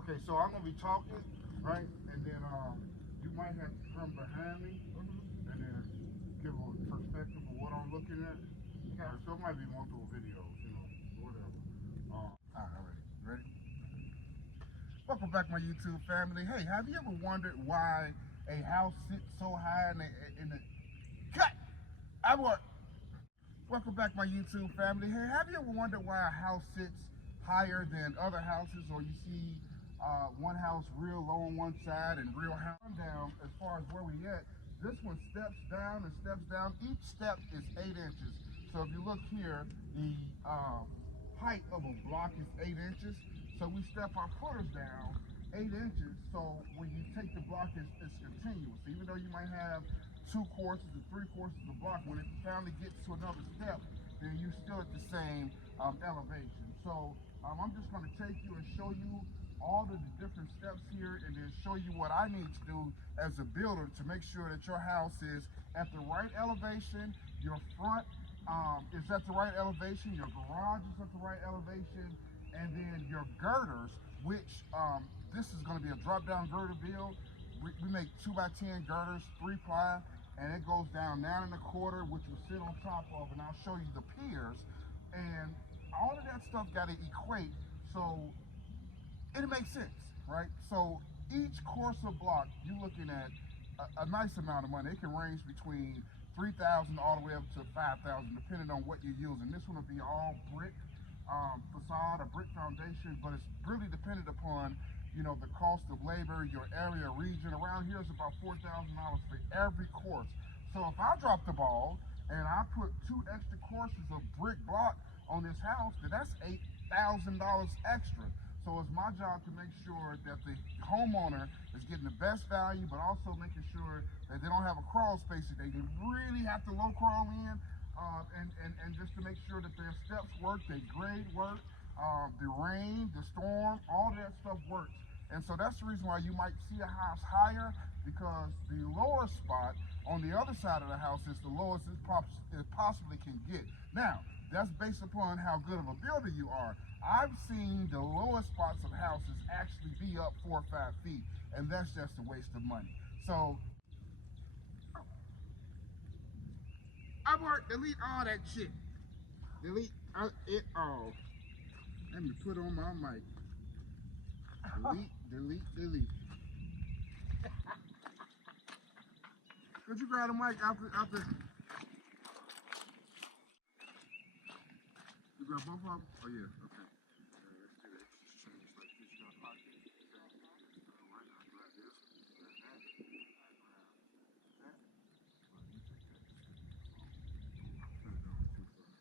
Okay, so I'm gonna be talking, right? And then you might have to come behind me and then give a perspective of what I'm looking at. Okay. So it might be multiple videos, you know, whatever. All right, ready? Welcome back, my YouTube family. Hey, have you ever wondered why a house sits so high in the cut? I want. Welcome back, my YouTube family. Hey, have you ever wondered why a house sits higher than other houses, or you see one house real low on one side and real high down? As far as where we at, this one steps down and steps down. Each step is 8 inches. So if you look here, the height of a block is 8 inches. So we step our footers down 8 inches. So when you take the block, it's continuous. So even though you might have 2 courses or 3 courses of block, when it finally gets to another step, then you're still at the same elevation. So I'm just going to take you and show you all of the different steps here, and then show you what I need to do as a builder to make sure that your house is at the right elevation, your front is at the right elevation, your garage is at the right elevation, and then your girders, which this is going to be a drop-down girder build. We make 2x10 girders, 3-ply, and it goes down 9 1/4, which will sit on top of, and I'll show you the piers. And all of that stuff got to equate so it makes sense, right? So each course of block, you're looking at a nice amount of money. It can range between $3,000 all the way up to $5,000, depending on what you're using. This one will be all brick facade or brick foundation, but it's really dependent upon, you know, the cost of labor, your area, region. Around here is about $4,000 for every course. So if I drop the ball and I put 2 extra courses of brick block on this house, then that's $8,000 extra. So it's my job to make sure that the homeowner is getting the best value, but also making sure that they don't have a crawl space that they really have to low crawl in, and just to make sure that their steps work, their grade work, the rain, the storm, all that stuff works. And so that's the reason why you might see a house higher, because the lower spot on the other side of the house is the lowest it possibly can get. Now, that's based upon how good of a builder you are. I've seen the lowest spots of houses actually be up 4 or 5 feet, and that's just a waste of money. So I work, delete all that shit. Delete it all. Let me put on my mic. Delete. Could you grab the mic after? You grab both of them? Oh yeah, okay. Let's do it. Just change like this. You got a pocket. Alright, I'll grab this. Grab that. I grab that. Well, you take that. Put it on too far.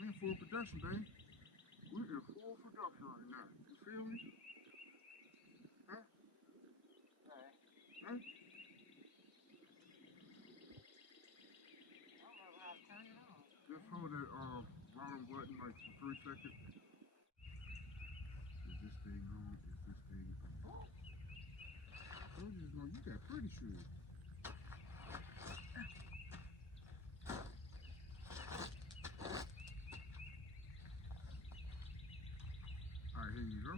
We in full production, baby. We in full production right now. You feel me? Huh? Huh? Just hold that bottom button like for 3 seconds. Is this thing on? Is this thing on? I told you, you got pretty shoes. Alright, here you go.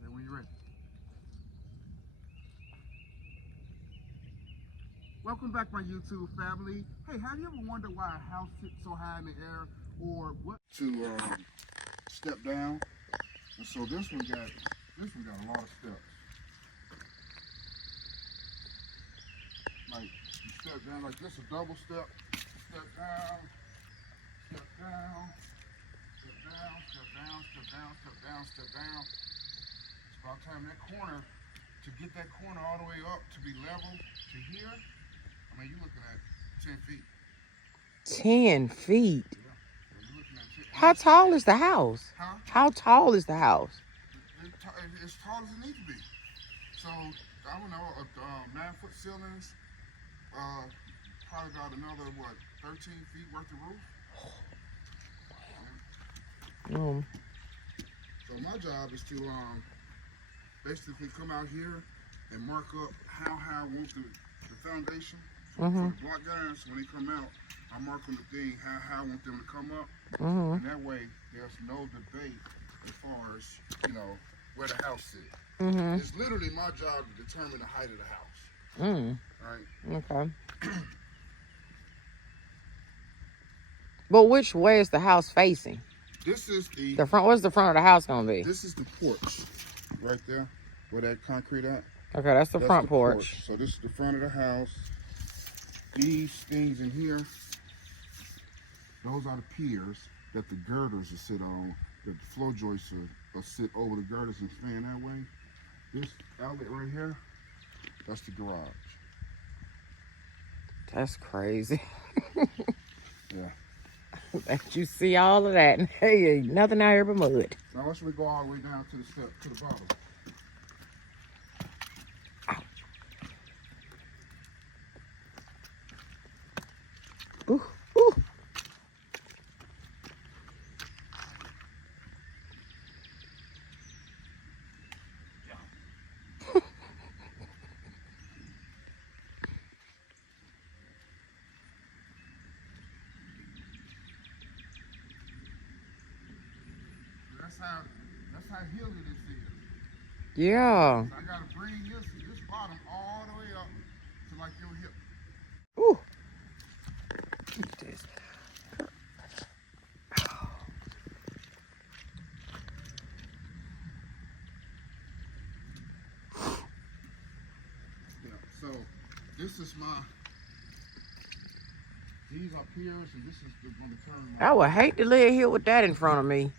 Then when you're ready. Welcome back, my YouTube family. Hey, have you ever wondered why a house sits so high in the air, or what? To step down. And so this one got a lot of steps. Like you step down like this, a double step. Step down, step down, step down, step down, step down, step down, step down. It's about time that corner, to get that corner all the way up to be level to here. I mean, you're looking at 10 feet. 10 feet? Yeah. You're looking at 10. How tall is the house? Huh? How tall is the house? As tall as it needs to be. So, I don't know, 9-foot ceilings, probably about another, 13 feet worth of roof. So my job is to basically come out here and mark up how high I want the foundation. So Mm-hmm. for the block guys, when they come out, I mark on the thing how high I want them to come up. Mm-hmm. And that way, there's no debate as far as, you know, where the house is. Mm-hmm. It's literally my job to determine the height of the house. Mm. Right? Okay. But which way is the house facing? This is The front. What's the front of the house gonna be? This is the porch, right there, where that concrete at. Okay, that's the front porch. So this is the front of the house. These things in here, those are the piers that the girders will sit on, that the floor joists will sit over the girders and fan that way. This outlet right here, that's the garage. That's crazy. Yeah. That you see all of that, and hey, ain't nothing out here but mud. Now let's go all the way down to the step, to the bottom. Ooh, ooh. That's how hilly this is. Yeah. So I gotta bring this bottom all the way up to like your hip. Ooh. Look at this. Yeah. So this is these are piers, and this is going to turn. I would hate to live here with that in front of me.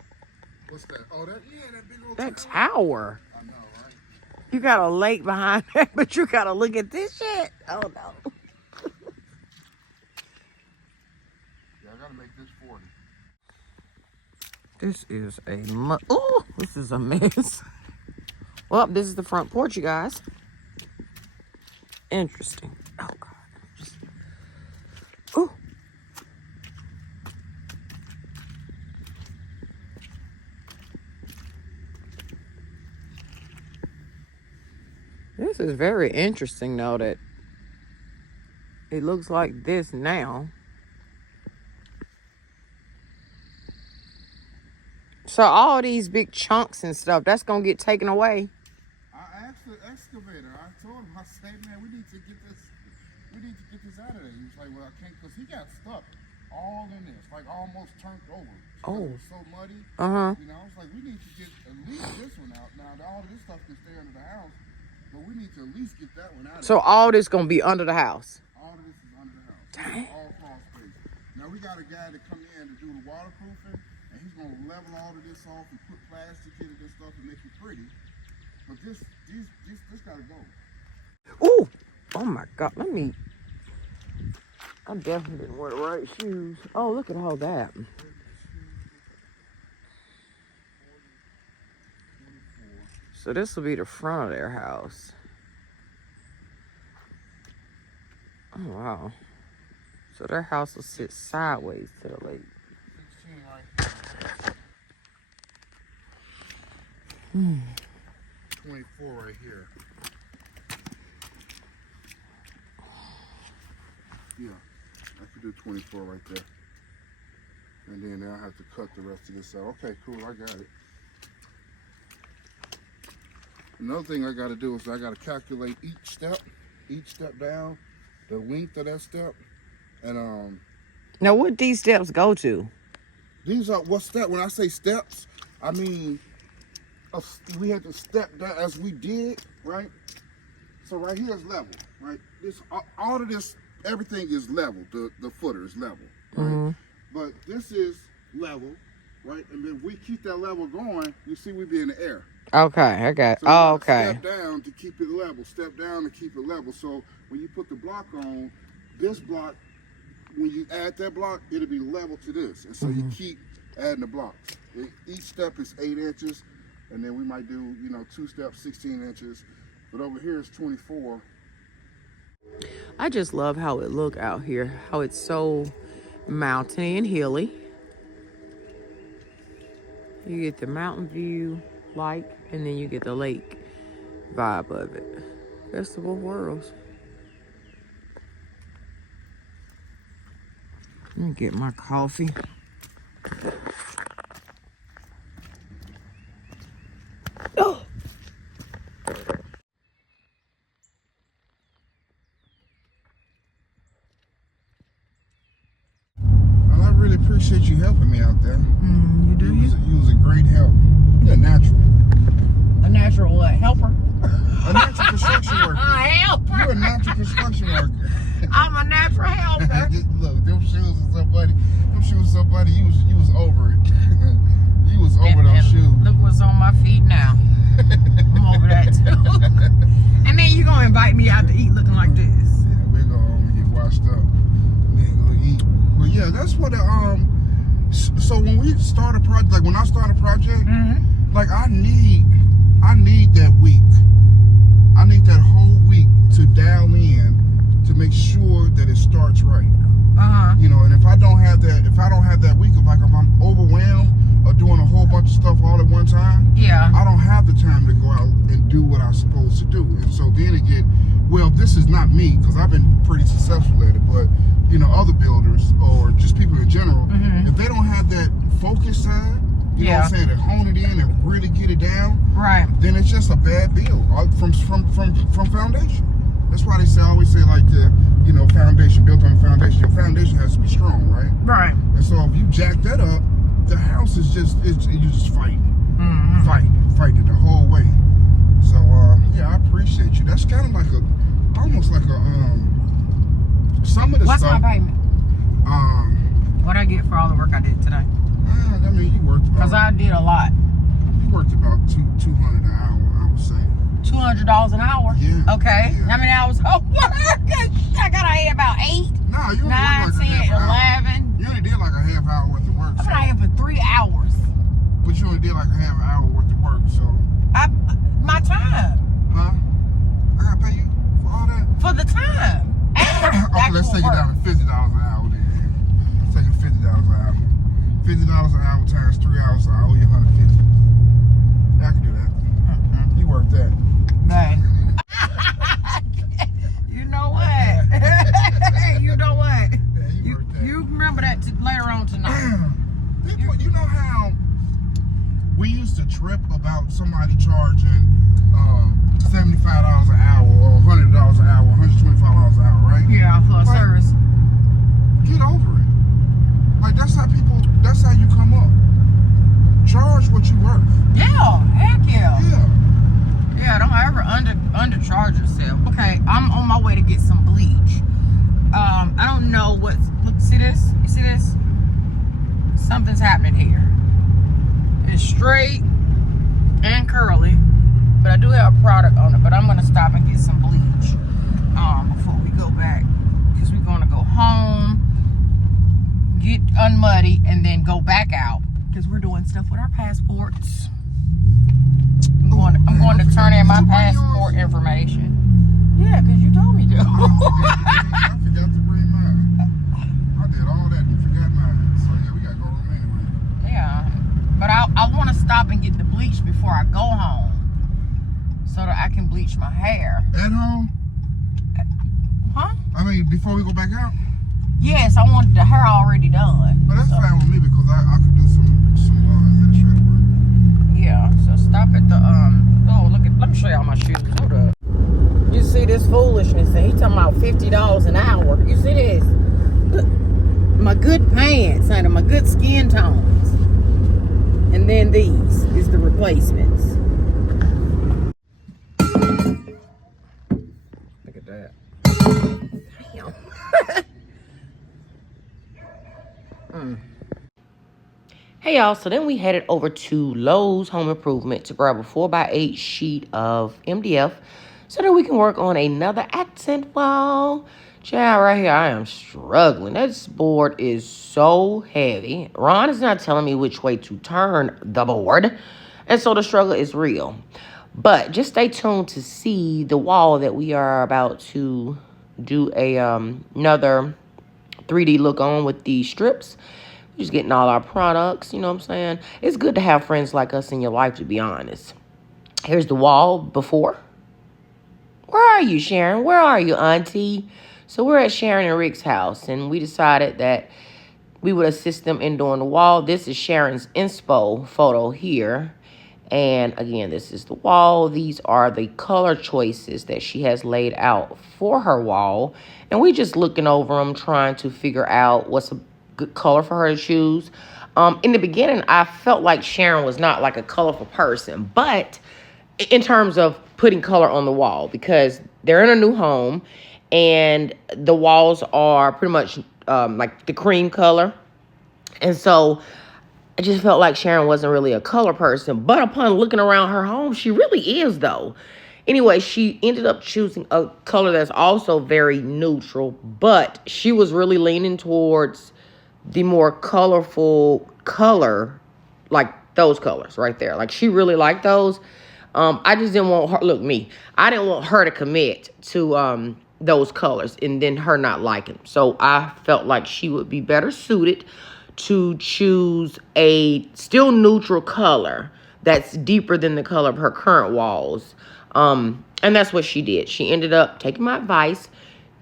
What's that? Oh, that big old That tower. tower. I know, right? You got a lake behind that, but you gotta look at this shit. Oh no. Yeah, I gotta make this 40. This is oh, this is a mess. Well, this is the front porch, you guys. Interesting. Oh God. Ooh. This is very interesting, though, that it looks like this now. So all these big chunks and stuff, that's gonna get taken away. I asked the excavator. I told him, I said, man, we need to get this out of there. He was like, well, I can't, because he got stuck all in this, like almost turned over. Oh. It was so muddy. Uh-huh. You know, I was like, we need to get at least this one out. Now, all of this stuff can stay under the house, but we need to at least get that one out of So all this gonna be under the house. All of this is under the house. Dang. All crawl space. Now, we got a guy to come in to do the waterproofing, and he's going to level all of this off and put plastic in it and stuff to make it pretty. But this got to go. Ooh! Oh my God! I definitely didn't wear the right shoes. Oh, look at all that. So this will be the front of their house. Oh wow! So their house will sit sideways to the lake. 16 right here. 24 right here. Yeah, I could do 24 right there. And then I'll have to cut the rest of this out. Okay, cool, I got it. Another thing I got to do is I got to calculate each step down, the length of that step. And Now what these steps go to? these are, what's that? When I say steps, I mean, we had to step down as we did, right? So right here is level, right? This, all of this, everything is level. The footer is level, right? Mm-hmm. But this is level, right? And then we keep that level going, you see we be in the air. Okay, I got. So Oh, okay. Step down to keep it level. Step down to keep it level. So when you put the block on, this block, when you add that block, it'll be level to this. And so you keep adding the blocks. Each step is 8 inches, and then we might do, 2 steps, 16 inches. But over here is 24. I just love how it look out here. How it's so mountainy and hilly. You get the mountain view, like, and then you get the lake. vibe of it. Best of both worlds. Let me get my coffee. Oh. Well, I really appreciate you helping me out there. You do? You was a great help. You're a natural. A natural what? Helper? A natural construction worker. Helper. You're a natural construction worker. I'm a natural helper. Look, them shoes are somebody. You was over it. You was over those shoes. Look what's on my feet now. I'm over that too. And then you gonna invite me out to eat looking like this. Yeah, we're gonna get washed up. Then go eat. But yeah, that's what so when we start a project, like when I start a project, like I need that week. I need that whole week to dial in to make sure that it starts right. You know, and if I don't have that week of like if I'm overwhelmed or doing a whole bunch of stuff all at one time, I don't have the time to go out and do what I'm supposed to do. And so then this is not me, because I've been pretty successful at it, but you know, other builders or just people in general, if they don't have that focus side, you know what I'm saying, and hone it in and really get it down, then it's just a bad build from foundation. That's why they always say like the, you know, foundation, built on the foundation. Your foundation has to be strong, right? And so if you jack that up, the house is you're just fighting, fighting the whole way. So yeah, I appreciate you. That's kind of like almost like some of the What's stuff. my payment? What I get for all the work I did today? I mean, you worked about. Because I did a lot. You worked about $200 an hour, I would say. $200 an hour? Yeah. Okay. Yeah. How many hours? Oh, I gotta have about 8. No, you only 9, worked like 10, 11. You only did like a half hour worth of work. I've been out here for 3 hours. But you only did like a half hour worth of work, so. My time. Huh? I gotta pay you for all that? For the time. Okay, let's take it down to $50 an hour then. Let's take it $50 an hour. $50 an hour times 3 hours, so I owe you $150. I can do that. You work that. Man. You know what? You know what? Yeah, you work that. You remember that later on tonight. You know how we used to trip about somebody charging $75 an hour or $100 an hour, $125 an hour, right? Yeah, for a service. Get over it. Like that's how you come up. Charge what you worth. Yeah, heck yeah. Yeah. Yeah, don't ever undercharge yourself. Okay, I'm on my way to get some bleach. I don't know look, see this? You see this? Something's happening here. It's straight and curly, but I do have a product on it, but I'm gonna stop and get some bleach before we go back, because we're gonna go home, get unmuddy, and then go back out, because we're doing stuff with our passports. I'm going to turn in my passport information. Yeah, because you told me to. I forgot to bring mine. I did all that and forgot mine. So yeah, we gotta go home anyway. Yeah, but I want to stop and get the bleach before I go home, so that I can bleach my hair. At home? Huh? I mean, before we go back out? Yes, I want the hair already done. But that's fine with me, because I could do some administrative work. Yeah, so stop at the oh, look at, let me show y'all my shoes. Hold up. You see this foolishness, and he talking about $50 an hour. You see this? Look, my good pants, honey, my good skin tones. And then these is the replacements. Look at that. Damn. Hey y'all, so then we headed over to Lowe's Home Improvement to grab a 4x8 sheet of MDF so that we can work on another accent wall. Child, right here, I am struggling. This board is so heavy. Ron is not telling me which way to turn the board, and so the struggle is real. But just stay tuned to see the wall that we are about to do another 3D look on with these strips. Just getting all our products, you know what I'm saying? It's good to have friends like us in your life, to be honest. Here's the wall before. Where are you, Sharon? Where are you, Auntie? So we're at Sharon and Rick's house, and we decided that we would assist them in doing the wall. This is Sharon's inspo photo here. And again, this is the wall. These are the color choices that she has laid out for her wall. And we just looking over them, trying to figure out what's a good color for her to choose. In the beginning, I felt like Sharon was not like a colorful person, but in terms of putting color on the wall, because they're in a new home and the walls are pretty much like the cream color. And so I just felt like Sharon wasn't really a color person. But upon looking around her home, she really is, though. Anyway, she ended up choosing a color that's also very neutral, but she was really leaning towards the more colorful color, like those colors right there. Like, she really liked those. I just didn't want her, look, me, I didn't want her to commit to those colors and then her not liking them. So I felt like she would be better suited to choose a still neutral color that's deeper than the color of her current walls. And that's what she did. She ended up taking my advice,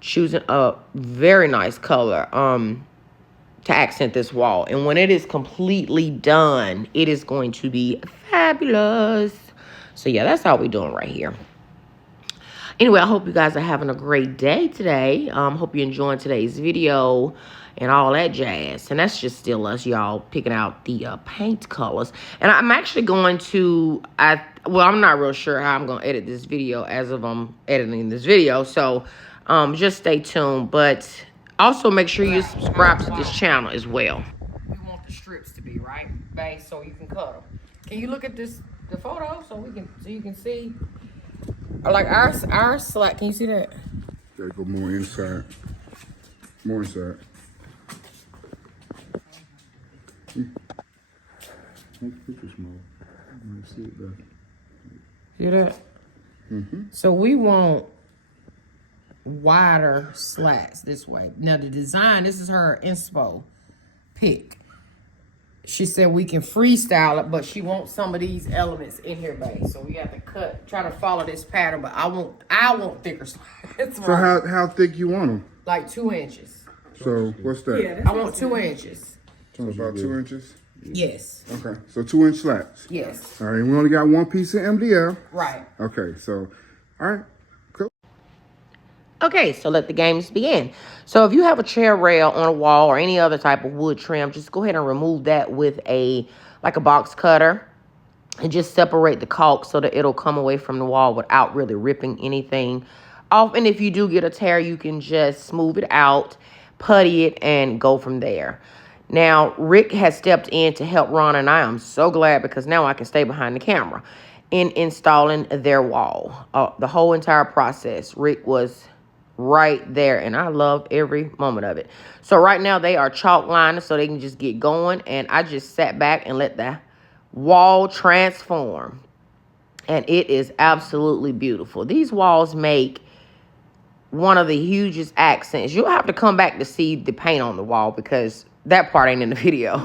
choosing a very nice color to accent this wall. And when it is completely done, it is going to be fabulous. So yeah, that's how we're doing right here. Anyway, I hope you guys are having a great day today. Hope you're enjoying today's video and all that jazz. And that's just still us, y'all, picking out the paint colors. And I'm actually going to, well, I'm not real sure how I'm going to edit this video as of I'm editing this video. So just stay tuned. But also make sure you subscribe to this channel as well. We want the strips to be, right, babe? So you can cut them. Can you look at the photo so you can see? Like our slack, can you see that? Gotta go more inside. More inside. See that? So we want wider slats this way. Now the design, this is her inspo pick. She said we can freestyle it, but she wants some of these elements in here, babe. So we have to try to follow this pattern, but I want thicker slats. So how thick you want them? Like 2 inches. So what's that? Yeah, I want 2 inches. So about 2 inches? Yes. Okay, so 2 inch slats. Yes. All right, we only got one piece of MDF. Right. Okay, so, all right, cool. Okay, so let the games begin. So if you have a chair rail on a wall or any other type of wood trim, just go ahead and remove that with a box cutter and just separate the caulk so that it'll come away from the wall without really ripping anything off. And if you do get a tear, you can just smooth it out, putty it, and go from there. Now, Rick has stepped in to help Ron, and I am so glad because now I can stay behind the camera in installing their wall. The whole entire process, Rick was right there, and I love every moment of it. So right now they are chalk lining so they can just get going, and I just sat back and let the wall transform, and it is absolutely beautiful. These walls make one of the hugest accents. You'll have to come back to see the paint on the wall because that part ain't in the video.